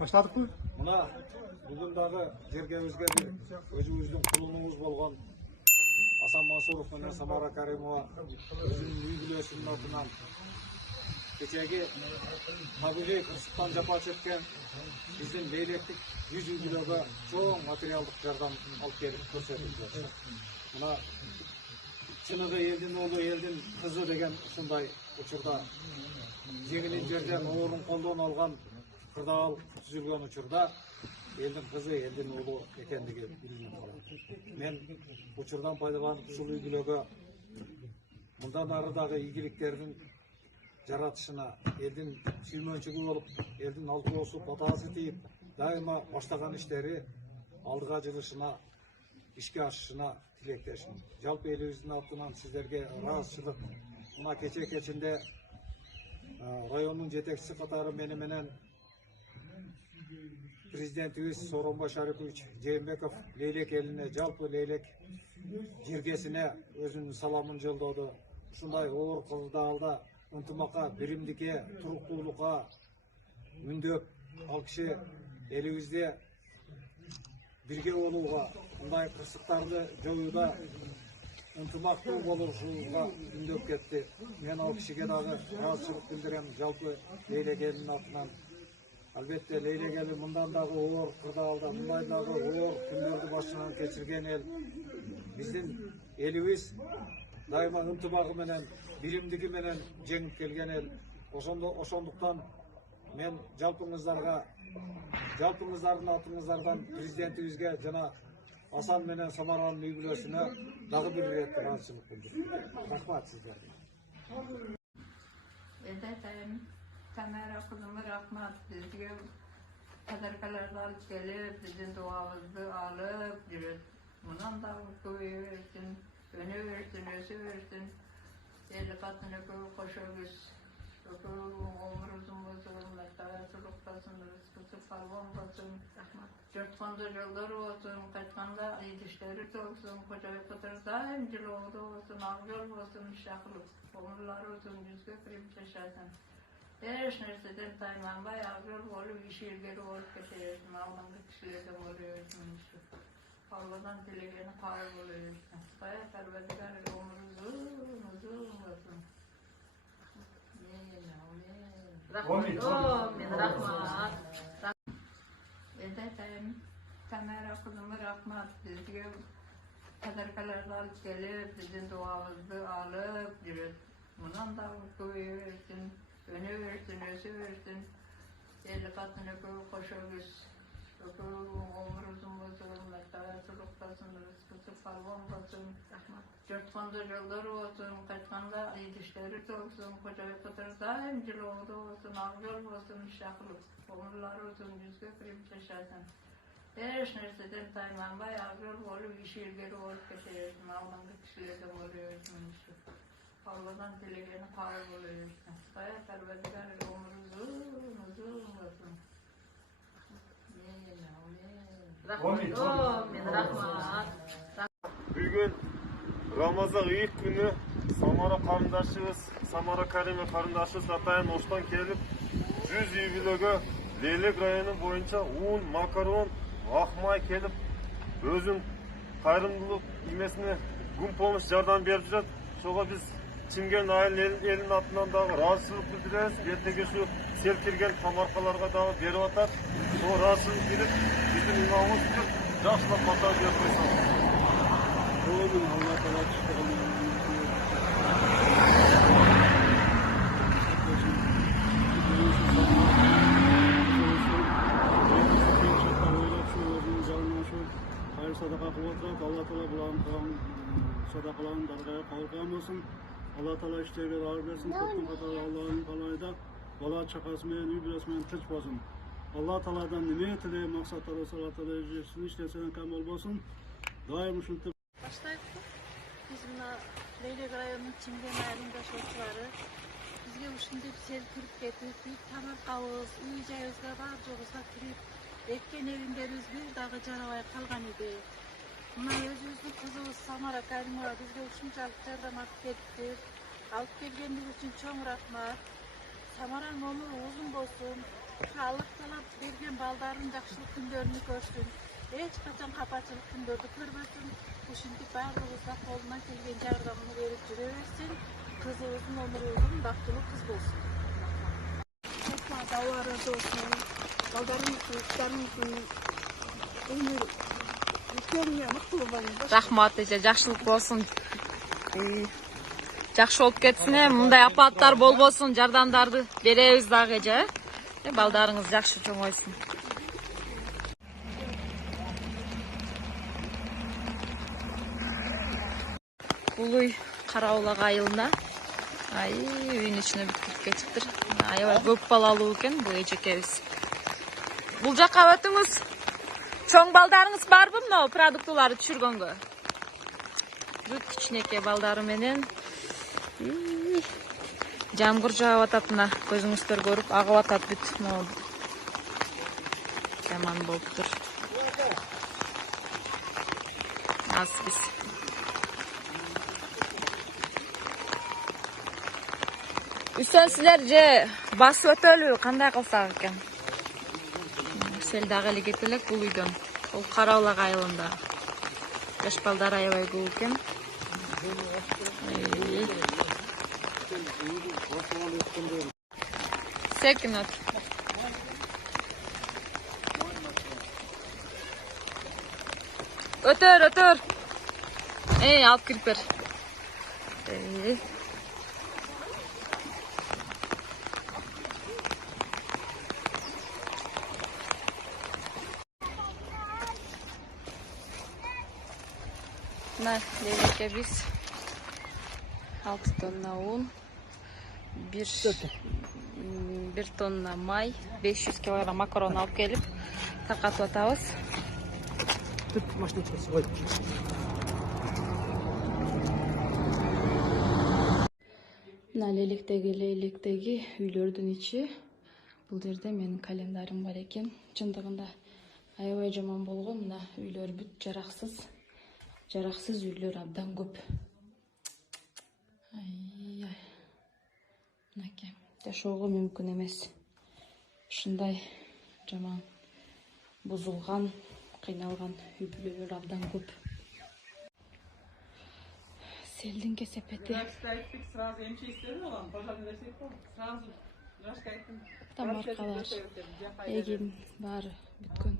Başladık mı? Mına bugün dağı жерге bir özümüzdün kulunumuz bolgan Hasan Mansurov менен Samara Karimova özünün юбилейсinin atынан keçegi табигый кырсыктан жапа чеккен биздин Leylektik 100 юбилейге чоң материалдык жардам алып келип көрсөтүлдү. Мына чыныгы элдин оğlu, элдин кызы деген ушундай учурда жеңилин жерден оорун колдон алган кырдаал түзүлгөн учурда элдин кызы, элдин оğlu экендиги билинип калат. Мен учурдан пайдаланып ушул юбилейге мындан ары дагы ийгиликтердин жаратышына, элдин сүймөнчүгү болуп, элдин алты болсуп, батасы тийип, дайыма баштаган иштери алдыга жылышына, ишке ашышына тилектешмин. Жалпы элибиздин атынан сиздерге ыраазычылык. Мына кечинде райондун жетекчиси катары менен президентибиз Сооронбай Шарипович Жээнбеков Leylek элине, жалпы Leylek жиргесине өзүнүн саламын жолдоду. Ушундай оор кырдаалда ынтымакка, биримдикке, туруктуулукка үндөп, ал киши элибизде бирге болууга, мындай кырсыктарды жоюуда ынтымактуу болушууга үндөп кетти. Мен ал кишиге дагы ыраазычылык билдирем, жалпы Leylek элинин атынан. Албетте Leylek эли мындан дагы оор кырдаалда, мындай дагы оор күндөрдү башынан кечирген эл. Биздин элибиз дайыма ынтымагы менен, биримдиги менен жеңип келген эл. Ошондуктан мен жалпыңыздардын атыңыздардан президентибизге жана Hasan менен Самаранын юбилейсине дагы бир ирет ыраазычылык билдирем. Рахмат сиздерге. Samara kızımı rahmat bizge kadarkalarla alıp gelip bizim duamızı alıp yürüt. Bundan da köyü versin, önü versin, ösü versin. Eli katını köyü koşuyoruz. Köyü omuruzun bozulun, metalası loktasın, rızkısı kalbon olsun. Çörtkanda yolları olsun, kaçkanda yedişleri olsun, kocayı kadar daimcil olsun, av yol olsun, şaklık. Omurlar olsun, yüzge kırıp yaşasın. Her nerseden taymanbay ağır olup işirgeri olup geçersin. Ağlamda kişilerden oluyorsun. Allah'dan dileğini kâr oluyorsun. Baya perverdigar umuruzun olsun. Rahmat. Samara kızımı rahmat bizge kadarkalarla alıp gelip bizim duamızı alıp yürüt. Bundan da köyü versin. Önü versin, ösü versin. Eli katını köyü koşuyoruz. Köyü omuruzun bozulun, metalası loktasın, rızkısı kalbon olsun. Çörtkanda yolları olsun, kaçkanda yedişleri olsun, kocayı kadar daimcil olsun, av yol olsun, şaklık. Omurlar olsun, yüzge kırıp yaşasın. Her nerseden taymanbay ağır olup işirgeri olup geçersin. Ağlamda kişilerden oluyorsun. Allah'dan dileğini kâr oluyorsun. Baya perverdigar umuruzun olsun. Rahmat. Bugün Ramazan ilk günü Samara karındaşımız, Samara Karimova karındaşımız Atay'ın Oş'tan gelip 100 юбилейге Leylek rayonu boyunca un, makaron, akmay gelip özün kayrımdılık imesine gün pomoş yardım berip жүрөт. Şoga biz Çingen ailen elin atından dağı rahatsızlık bildiririz. Ertege şu sel kirgen tamarkalarga dağı berip atar. O rahatsızlık bilip bizim imamımız bir жақсылап бата беріп қойсаңыз. Allah Teala çıkaralım. Hayır sadaka kılacak. Allah Teala bulan sadakaların dargaya kavurgan olsun. Allah Teala işlerine ağır versin. Toplum katları Allah'ın kalayda bala çakasымен, үй bilesмен тыч болсын. Allah Teala'dan nime tileyim maksatları Allah Teala ejdersin. İşlersen kamol bolsun. Daim uşuntup. Başlayıp bizim Leylek rayonunun Çingen ayarında şortları bizge uşuntup sel kirip ketip, büyük tamar kavuz, uy jayыбызга бар жоğusa kirip, ekкен evimlerimiz bir dağı jarabay kalgan idi. Mına özümüzdün kızыбыз Samara Karimova bizge ушунчалык жардам алып кетти. Алып келгендigi үчүн чоң рахмат. Samaranın ömrü uzun bolsun. Халық талап берген балдарын жақсылық күндерін көрсін. Ешқашан қапачылық күндерді көрмесін. Ушинтип барлығыбызға қолынан келген жардамын беріп жүре берсин. Кызыбыздын өмүрү узун, бактылуу кыз болсун. Алла разы болсын. Балдарымыздың, кыздарымыздың өмір үлкеніне мықтылы болыңыздар. Рахмат эже, жакшылык болсун. Жакшы болуп кетсин, мындай апаттар болбосун, жардамдарды беребиз дагы эже. Балдарыңыз жакшы чоңойсун. Улуй Караулак айылында. Үйүнүн ичине бүт кирип кетиптир. Аябай көп балалуу экен бул эжекебиз. Бул жакка өтүңүз. Чоң балдарыңыз барбы мына продуктуларды түшүргөнгө? Бүт кичинекей балдары менен. Жамгыр жаап атат мына, көзүңүздөр көрүп агып атат бүт. Жаман болуптур. Аз биз. Үсөн силер же басып өтөлү, кандай кылсак экен? Сел дагы эле кетип элек бул үйдөн. Ол Караулак айылында. Жаш балдар аябай көп экен. Секинот. Өтөр. Алып кирип бер. Мына лелеке биз 6 тонна un, 1 тонна май, 500 килограмм макарон алып келип таркатып атабыз. Мына лелектеги үйлөрдүн ичи. Бул жерде менин календарым бар экен. Чындыгында аябай жаман болгон. Мына үйлөр бүт жараксыз. Жараксыз үйлөр абдан көп. Мынакей, жашоого мүмкүн эмес. Ушундай жаман бузулган, кыйналган үй бүлөлөр абдан көп. Селдин кесепети. Тамаркалар, эгин баары бүткөн.